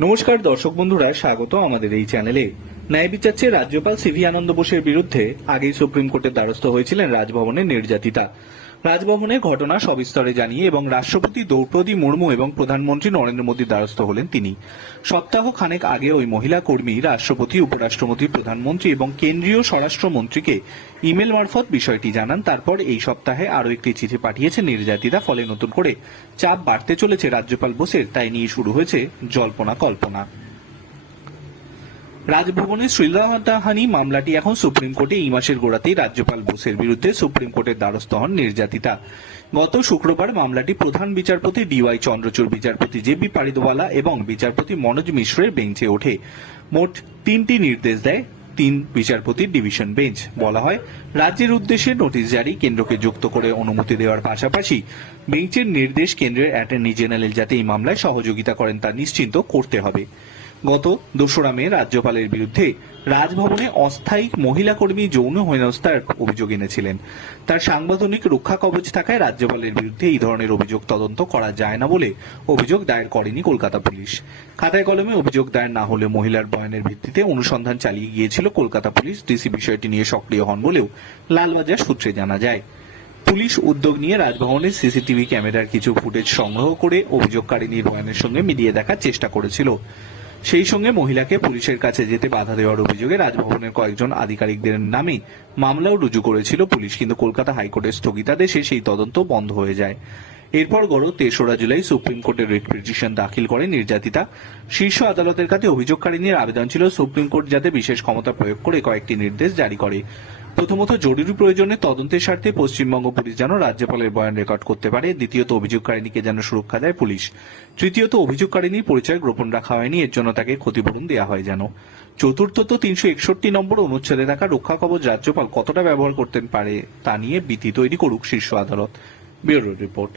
নমস্কার দর্শক বন্ধুরা, স্বাগত আমাদের এই চ্যানেলে। ন্যায় বিচার চেয়ে রাজ্যপাল সিভি আনন্দ বোসের বিরুদ্ধে আগেই সুপ্রিম কোর্টের দ্বারস্থ হয়েছিলেন রাজভবনের নির্যাতিতা। রাজভবনে ঘটনা সবিস্তরে জানিয়ে এবং রাষ্ট্রপতি দ্রৌপদী মুর্মু এবং প্রধানমন্ত্রী নরেন্দ্র মোদীর দ্বারস্থ হলেন তিনি। সপ্তাহ খানেক আগে ওই মহিলা কর্মী, রাষ্ট্রপতি, উপরাষ্ট্রপতি, প্রধানমন্ত্রী এবং কেন্দ্রীয় স্বরাষ্ট্রমন্ত্রীকে ইমেল মারফত বিষয়টি জানান। তারপর এই সপ্তাহে আরও একটি চিঠি পাঠিয়েছে নির্যাতিতা, ফলে নতুন করে চাপ বাড়তে চলেছে রাজ্যপাল বোসের। তাই নিয়ে শুরু হয়েছে জল্পনা কল্পনা। রাজভবনের শ্রীলতাহানি মামলাটি এখন সুপ্রিম কোর্টে এই মাসের গোড়াতেই রাজ্যপাল বোসের বিরুদ্ধে সুপ্রিম কোর্টের দ্বারস্থ হন নির্যাতিতা। গত শুক্রবার মামলাটি প্রধান বিচারপতি ডিওয়াই চন্দ্রচূড়, বিচারপতি জে বি পারিদওয়ালা এবং বিচারপতি মনোজ মিশ্রের বেঞ্চে ওঠে। মোট তিনটি নির্দেশ দেয়, তিন বিচারপতির ডিভিশন বেঞ্চ। বলা হয়, রাজ্যের উদ্দেশ্যে নোটিশ জারি, কেন্দ্রকে যুক্ত করে অনুমতি দেওয়ার পাশাপাশি বেঞ্চের নির্দেশ কেন্দ্রের অ্যাটর্নি জেনারেল যাতে এই মামলায় সহযোগিতা করেন তা নিশ্চিন্ত করতে হবে। গত দোসরা মে রাজ্যপালের বিরুদ্ধে রাজভবনে অস্থায়ী মহিলা কর্মী যৌন হেনস্থার অভিযোগ এনেছিলেন। তার সাংবিধানিক রক্ষা কবচ থাকায় রাজ্যপালের বিরুদ্ধে এই ধরনের অভিযোগ তদন্ত করা যায় না বলে অভিযোগ দায়ের করেনি কলকাতা পুলিশ। খাতায় কলমে অভিযোগ দায়ের না হলে মহিলার বয়ানের ভিত্তিতে অনুসন্ধান চালিয়ে গিয়েছিল কলকাতা পুলিশ। ডিসি বিষয়টি নিয়ে সক্রিয় হন বলেও লালবাজার সূত্রে জানা যায়। পুলিশ উদ্যোগ নিয়ে রাজভবনের সিসিটিভি ক্যামেরার কিছু ফুটেজ সংগ্রহ করে অভিযোগকারী বয়ানের সঙ্গে মিলিয়ে দেখার চেষ্টা করেছিল। সেই সঙ্গে মহিলাকে পুলিশের কাছে যেতে বাধা দেওয়ার অভিযোগে রাজভবনের কয়েকজন আধিকারিকদের নামে মামলাও রুজু করেছিল পুলিশ, কিন্তু কলকাতা হাইকোর্টের স্থগিতাদেশে সেই তদন্ত বন্ধ হয়ে যায়। এরপর গড় তেসরা জুলাই সুপ্রিম কোর্টের রিট পিটিশন দাখিল করে নির্যাতিতা। শীর্ষ আদালতের কাছে অভিযোগকারিনীর আবেদন ছিল সুপ্রিম কোর্ট যাতে বিশেষ ক্ষমতা প্রয়োগ করে কয়েকটি নির্দেশ জারি করে। প্রথমত জরুরি প্রয়োজনে তদন্তের স্বার্থে পশ্চিমবঙ্গ পুলিশ যেন রাজ্যপালের বয়ান রেকর্ড করতে পারে, দ্বিতীয়ত অভিযোগকারিণীকে যেন সুরক্ষা দেয় পুলিশ। তৃতীয়ত অভিযোগকারিণীর পরিচয় গোপন রাখা হয়নি, এর জন্য তাকে ক্ষতিপূরণ দেওয়া হয় যেন। চতুর্থত তিনশো একষট্টি নম্বর অনুচ্ছেদে থাকা রক্ষা কবচ রাজ্যপাল কতটা ব্যবহার করতে পারে, তা নিয়ে বিধি তৈরি করুক শীর্ষ আদালত। Bureau report.